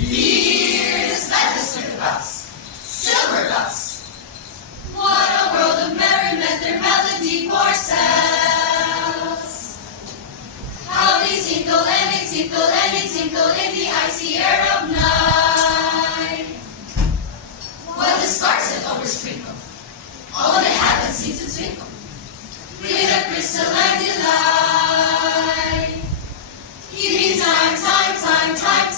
Here is Legislature bells, silver bells. What a world of merriment their melody foretells. How they tinkle and they tinkle and they tinkle in the icy air of night. While the stars that oversprinkle, all the heavens seem to twinkle with a crystalline delight. Give me time, time, time, time.